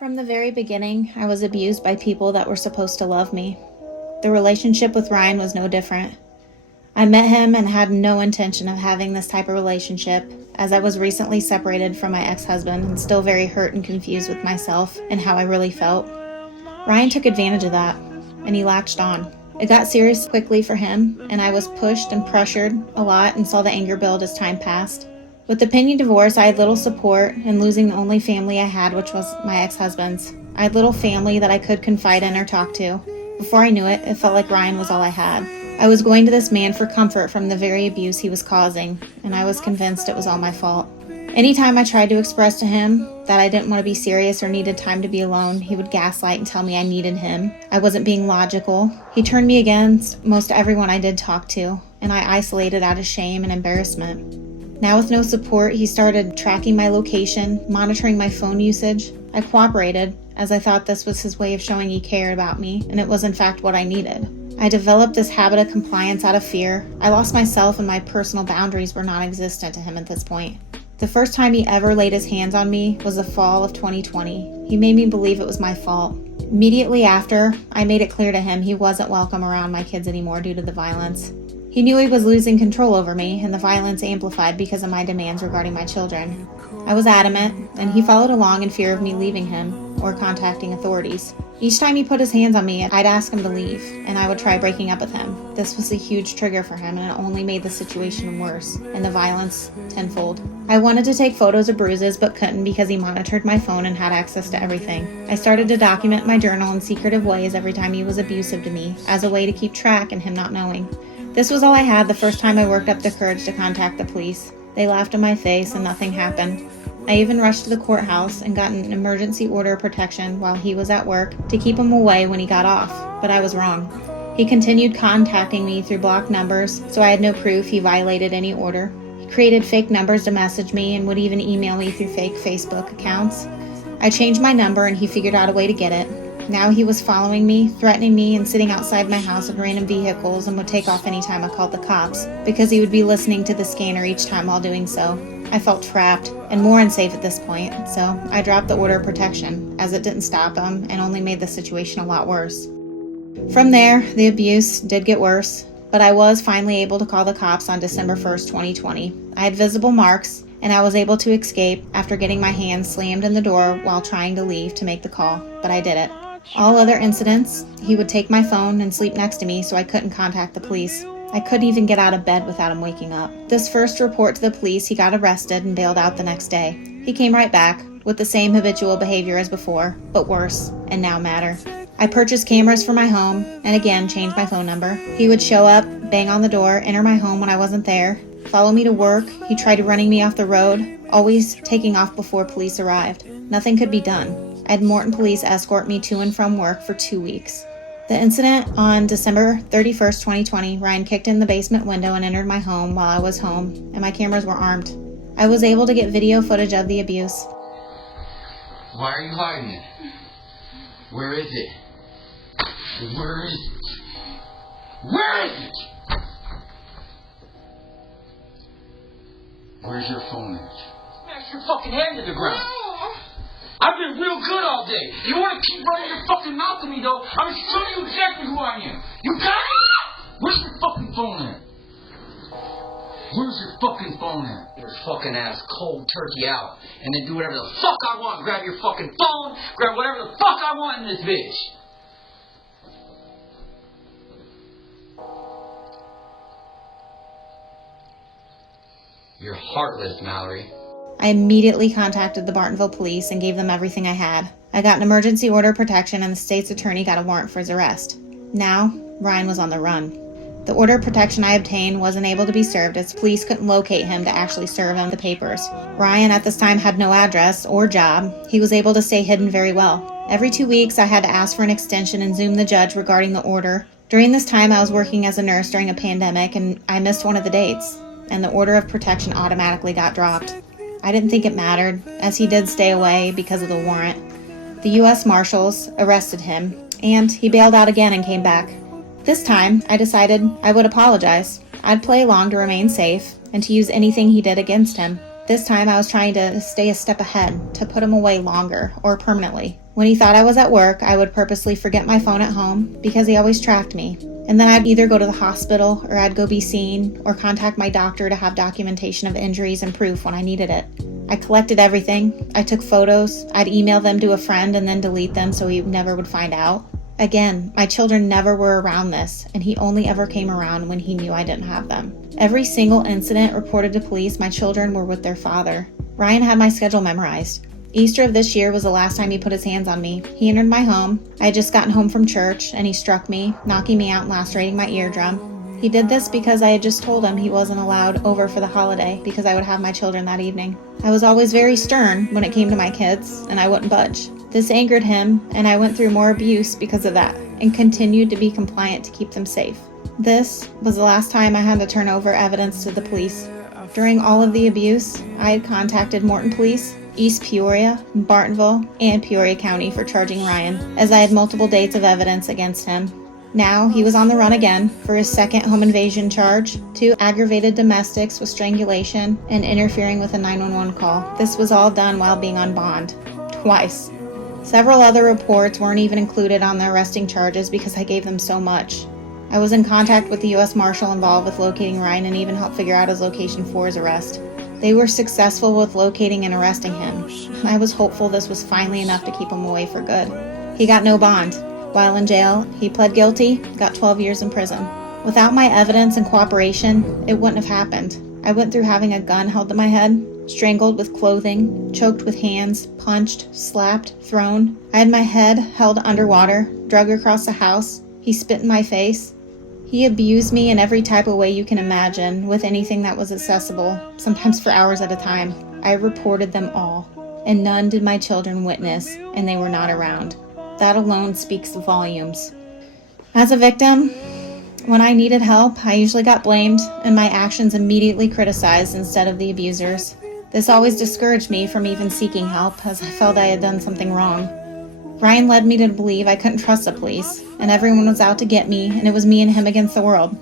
From the very beginning, I was abused by people that were supposed to love me. The relationship with Ryan was no different. I met him and had no intention of having this type of relationship, as I was recently separated from my ex-husband and still very hurt and confused with myself and how I really felt. Ryan took advantage of that, and he latched on. It got serious quickly for him, and I was pushed and pressured a lot and saw the anger build as time passed. With the pending divorce, I had little support and losing the only family I had, which was my ex-husband's. I had little family that I could confide in or talk to. Before I knew it, it felt like Ryan was all I had. I was going to this man for comfort from the very abuse he was causing, and I was convinced it was all my fault. Anytime I tried to express to him that I didn't want to be serious or needed time to be alone, he would gaslight and tell me I needed him. I wasn't being logical. He turned me against most everyone I did talk to, and I isolated out of shame and embarrassment. Now with no support, he started tracking my location, monitoring my phone usage. I cooperated, as I thought this was his way of showing he cared about me, and it was in fact what I needed. I developed this habit of compliance out of fear. I lost myself and my personal boundaries were non-existent to him at this point. The first time he ever laid his hands on me was the fall of 2020. He made me believe it was my fault. Immediately after, I made it clear to him he wasn't welcome around my kids anymore due to the violence. He knew he was losing control over me, and the violence amplified because of my demands regarding my children. I was adamant, and he followed along in fear of me leaving him or contacting authorities. Each time he put his hands on me, I'd ask him to leave, and I would try breaking up with him. This was a huge trigger for him, and it only made the situation worse, and the violence tenfold. I wanted to take photos of bruises, but couldn't because he monitored my phone and had access to everything. I started to document my journal in secretive ways every time he was abusive to me, as a way to keep track and him not knowing. This was all I had the first time I worked up the courage to contact the police. They laughed in my face and nothing happened. I even rushed to the courthouse and got an emergency order of protection while he was at work to keep him away when he got off, but I was wrong. He continued contacting me through blocked numbers, so I had no proof he violated any order. He created fake numbers to message me and would even email me through fake Facebook accounts. I changed my number and he figured out a way to get it. Now he was following me, threatening me, and sitting outside my house in random vehicles and would take off anytime I called the cops because he would be listening to the scanner each time while doing so. I felt trapped and more unsafe at this point, so I dropped the order of protection as it didn't stop him and only made the situation a lot worse. From there, the abuse did get worse, but I was finally able to call the cops on December 1st, 2020. I had visible marks, and I was able to escape after getting my hand slammed in the door while trying to leave to make the call, but I did it. All other incidents, he would take my phone and sleep next to me so I couldn't contact the police. I couldn't even get out of bed without him waking up. This first report to the police, he got arrested and bailed out the next day. He came right back with the same habitual behavior as before, but worse, and now madder. I purchased cameras for my home and again changed my phone number. He would show up, bang on the door, enter my home when I wasn't there, follow me to work. He tried running me off the road, always taking off before police arrived. Nothing could be done. I had Morton police escort me to and from work for 2 weeks. The incident on December 31st, 2020, Ryan kicked in the basement window and entered my home while I was home, and my cameras were armed. I was able to get video footage of the abuse. Why are you hiding it? Where is it? Where is it? Where is it? Where's your phone at? Smash your fucking hand to the ground. I've been real good all day. You want to keep running your fucking mouth to me, though? I'm going to show you exactly who I am. You got it? Where's your fucking phone at? Where's your fucking phone at? Your fucking ass cold turkey out. And then do whatever the fuck I want. Grab your fucking phone. Grab whatever the fuck I want in this bitch. You're heartless, Mallory. I immediately contacted the Bartonville police and gave them everything I had. I got an emergency order of protection and the state's attorney got a warrant for his arrest. Now, Ryan was on the run. The order of protection I obtained wasn't able to be served as police couldn't locate him to actually serve him the papers. Ryan at this time had no address or job. He was able to stay hidden very well. Every 2 weeks I had to ask for an extension and Zoom the judge regarding the order. During this time I was working as a nurse during a pandemic and I missed one of the dates, and the order of protection automatically got dropped. I didn't think it mattered, as he did stay away because of the warrant. The U.S. Marshals arrested him, and he bailed out again and came back. This time, I decided I would apologize. I'd play along to remain safe, and to use anything he did against him. This time I was trying to stay a step ahead, to put him away longer or permanently. When he thought I was at work, I would purposely forget my phone at home because he always tracked me. And then I'd either go to the hospital or I'd go be seen or contact my doctor to have documentation of injuries and proof when I needed it. I collected everything. I took photos. I'd email them to a friend and then delete them so he never would find out. Again, my children never were around this, and he only ever came around when he knew I didn't have them. Every single incident reported to police, my children were with their father. Ryan had my schedule memorized. Easter of this year was the last time he put his hands on me. He entered my home. I had just gotten home from church, and he struck me, knocking me out and lacerating my eardrum. He did this because I had just told him he wasn't allowed over for the holiday because I would have my children that evening. I was always very stern when it came to my kids, and I wouldn't budge. This angered him, and I went through more abuse because of that, and continued to be compliant to keep them safe. This was the last time I had to turn over evidence to the police. During all of the abuse, I had contacted Morton Police, East Peoria, Bartonville, and Peoria County for charging Ryan, as I had multiple dates of evidence against him. Now, he was on the run again for his second home invasion charge, 2 aggravated domestics with strangulation, and interfering with a 911 call. This was all done while being on bond. Twice. Several other reports weren't even included on the arresting charges because I gave them so much. I was in contact with the U.S. Marshal involved with locating Ryan and even helped figure out his location for his arrest. They were successful with locating and arresting him. I was hopeful this was finally enough to keep him away for good. He got no bond. While in jail, he pled guilty, got 12 years in prison. Without my evidence and cooperation, it wouldn't have happened. I went through having a gun held to my head, strangled with clothing, choked with hands, punched, slapped, thrown. I had my head held underwater, drug across the house. He spit in my face. He abused me in every type of way you can imagine, with anything that was accessible, sometimes for hours at a time. I reported them all, and none did my children witness, and they were not around. That alone speaks volumes. As a victim, when I needed help, I usually got blamed, and my actions immediately criticized instead of the abusers. This always discouraged me from even seeking help, as I felt I had done something wrong. Ryan led me to believe I couldn't trust the police, and everyone was out to get me, and it was me and him against the world.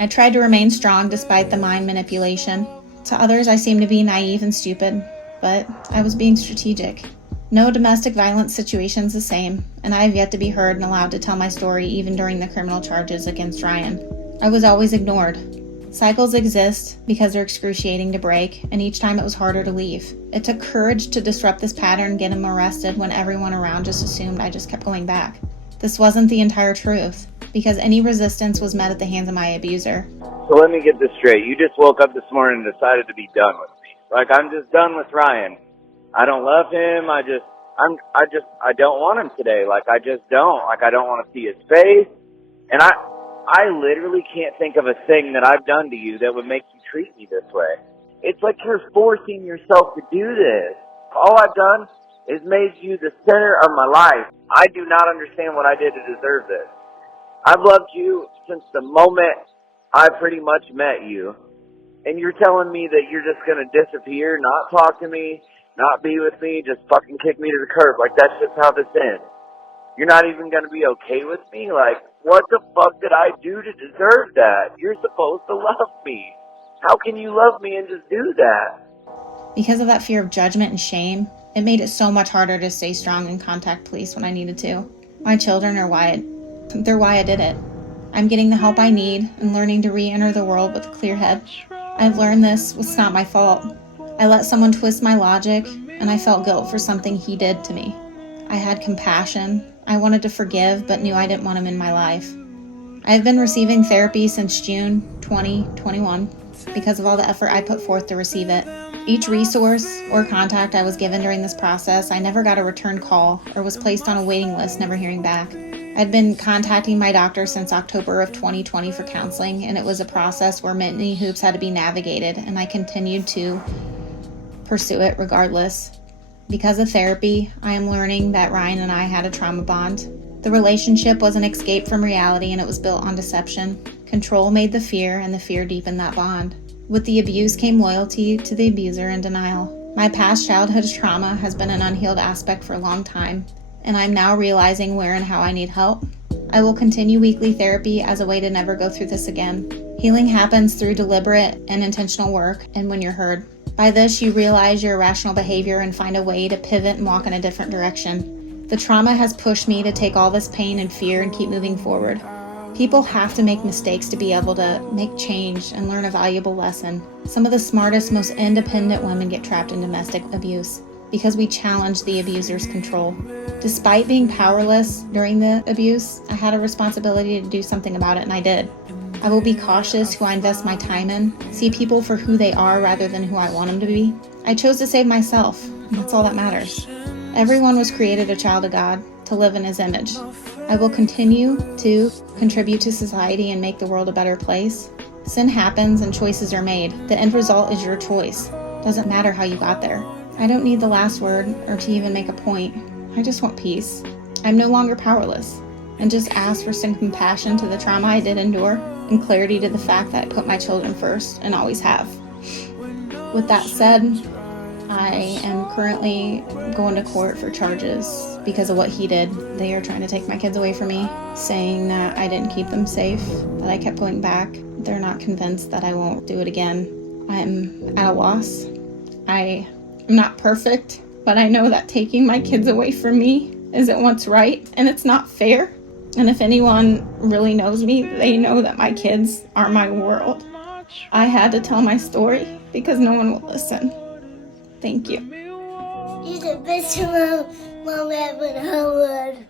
I tried to remain strong despite the mind manipulation. To others, I seemed to be naive and stupid, but I was being strategic. No domestic violence situation's the same, and I have yet to be heard and allowed to tell my story even during the criminal charges against Ryan. I was always ignored. Cycles exist because they're excruciating to break, and each time it was harder to leave. It took courage to disrupt this pattern and get him arrested when everyone around just assumed I just kept going back. This wasn't the entire truth, because any resistance was met at the hands of my abuser. So let me get this straight. You just woke up this morning and decided to be done with me. Like, I'm just done with Ryan. I don't love him. I don't want him today. Like, I just don't. Like, I don't want to see his face. And I literally can't think of a thing that I've done to you that would make you treat me this way. It's like you're forcing yourself to do this. All I've done is made you the center of my life. I do not understand what I did to deserve this. I've loved you since the moment I pretty much met you. And you're telling me that you're just going to disappear, not talk to me, not be with me, just fucking kick me to the curb. Like, that's just how this ends. You're not even going to be okay with me? Like, what the fuck did I do to deserve that? You're supposed to love me. How can you love me and just do that? Because of that fear of judgment and shame, it made it so much harder to stay strong and contact police when I needed to. My children are why I did it. I'm getting the help I need and learning to re-enter the world with a clear head. I've learned this was not my fault. I let someone twist my logic, and I felt guilt for something he did to me. I had compassion. I wanted to forgive, but knew I didn't want him in my life. I've been receiving therapy since June 2021 because of all the effort I put forth to receive it. Each resource or contact I was given during this process, I never got a return call or was placed on a waiting list, never hearing back. I'd been contacting my doctor since October of 2020 for counseling, and it was a process where many hoops had to be navigated, and I continued to pursue it regardless. Because of therapy, I am learning that Ryan and I had a trauma bond. The relationship was an escape from reality, and it was built on deception. Control made the fear, and the fear deepened that bond. With the abuse came loyalty to the abuser and denial. My past childhood trauma has been an unhealed aspect for a long time, and I'm now realizing where and how I need help. I will continue weekly therapy as a way to never go through this again. Healing happens through deliberate and intentional work, and when you're heard. By this, you realize your irrational behavior and find a way to pivot and walk in a different direction. The trauma has pushed me to take all this pain and fear and keep moving forward. People have to make mistakes to be able to make change and learn a valuable lesson. Some of the smartest, most independent women get trapped in domestic abuse because we challenge the abuser's control. Despite being powerless during the abuse, I had a responsibility to do something about it, and I did. I will be cautious who I invest my time in, see people for who they are rather than who I want them to be. I chose to save myself, and that's all that matters. Everyone was created a child of God to live in His image. I will continue to contribute to society and make the world a better place. Sin happens and choices are made. The end result is your choice. Doesn't matter how you got there. I don't need the last word or to even make a point. I just want peace. I'm no longer powerless, and just ask for some compassion to the trauma I did endure and clarity to the fact that I put my children first and always have. With that said, I am currently going to court for charges because of what he did. They are trying to take my kids away from me, saying that I didn't keep them safe, that I kept going back. They're not convinced that I won't do it again. I'm at a loss. I am not perfect, but I know that taking my kids away from me isn't what's right, and it's not fair. And if anyone really knows me, they know that my kids are my world. I had to tell my story because no one will listen. Thank you. You're the best mom ever.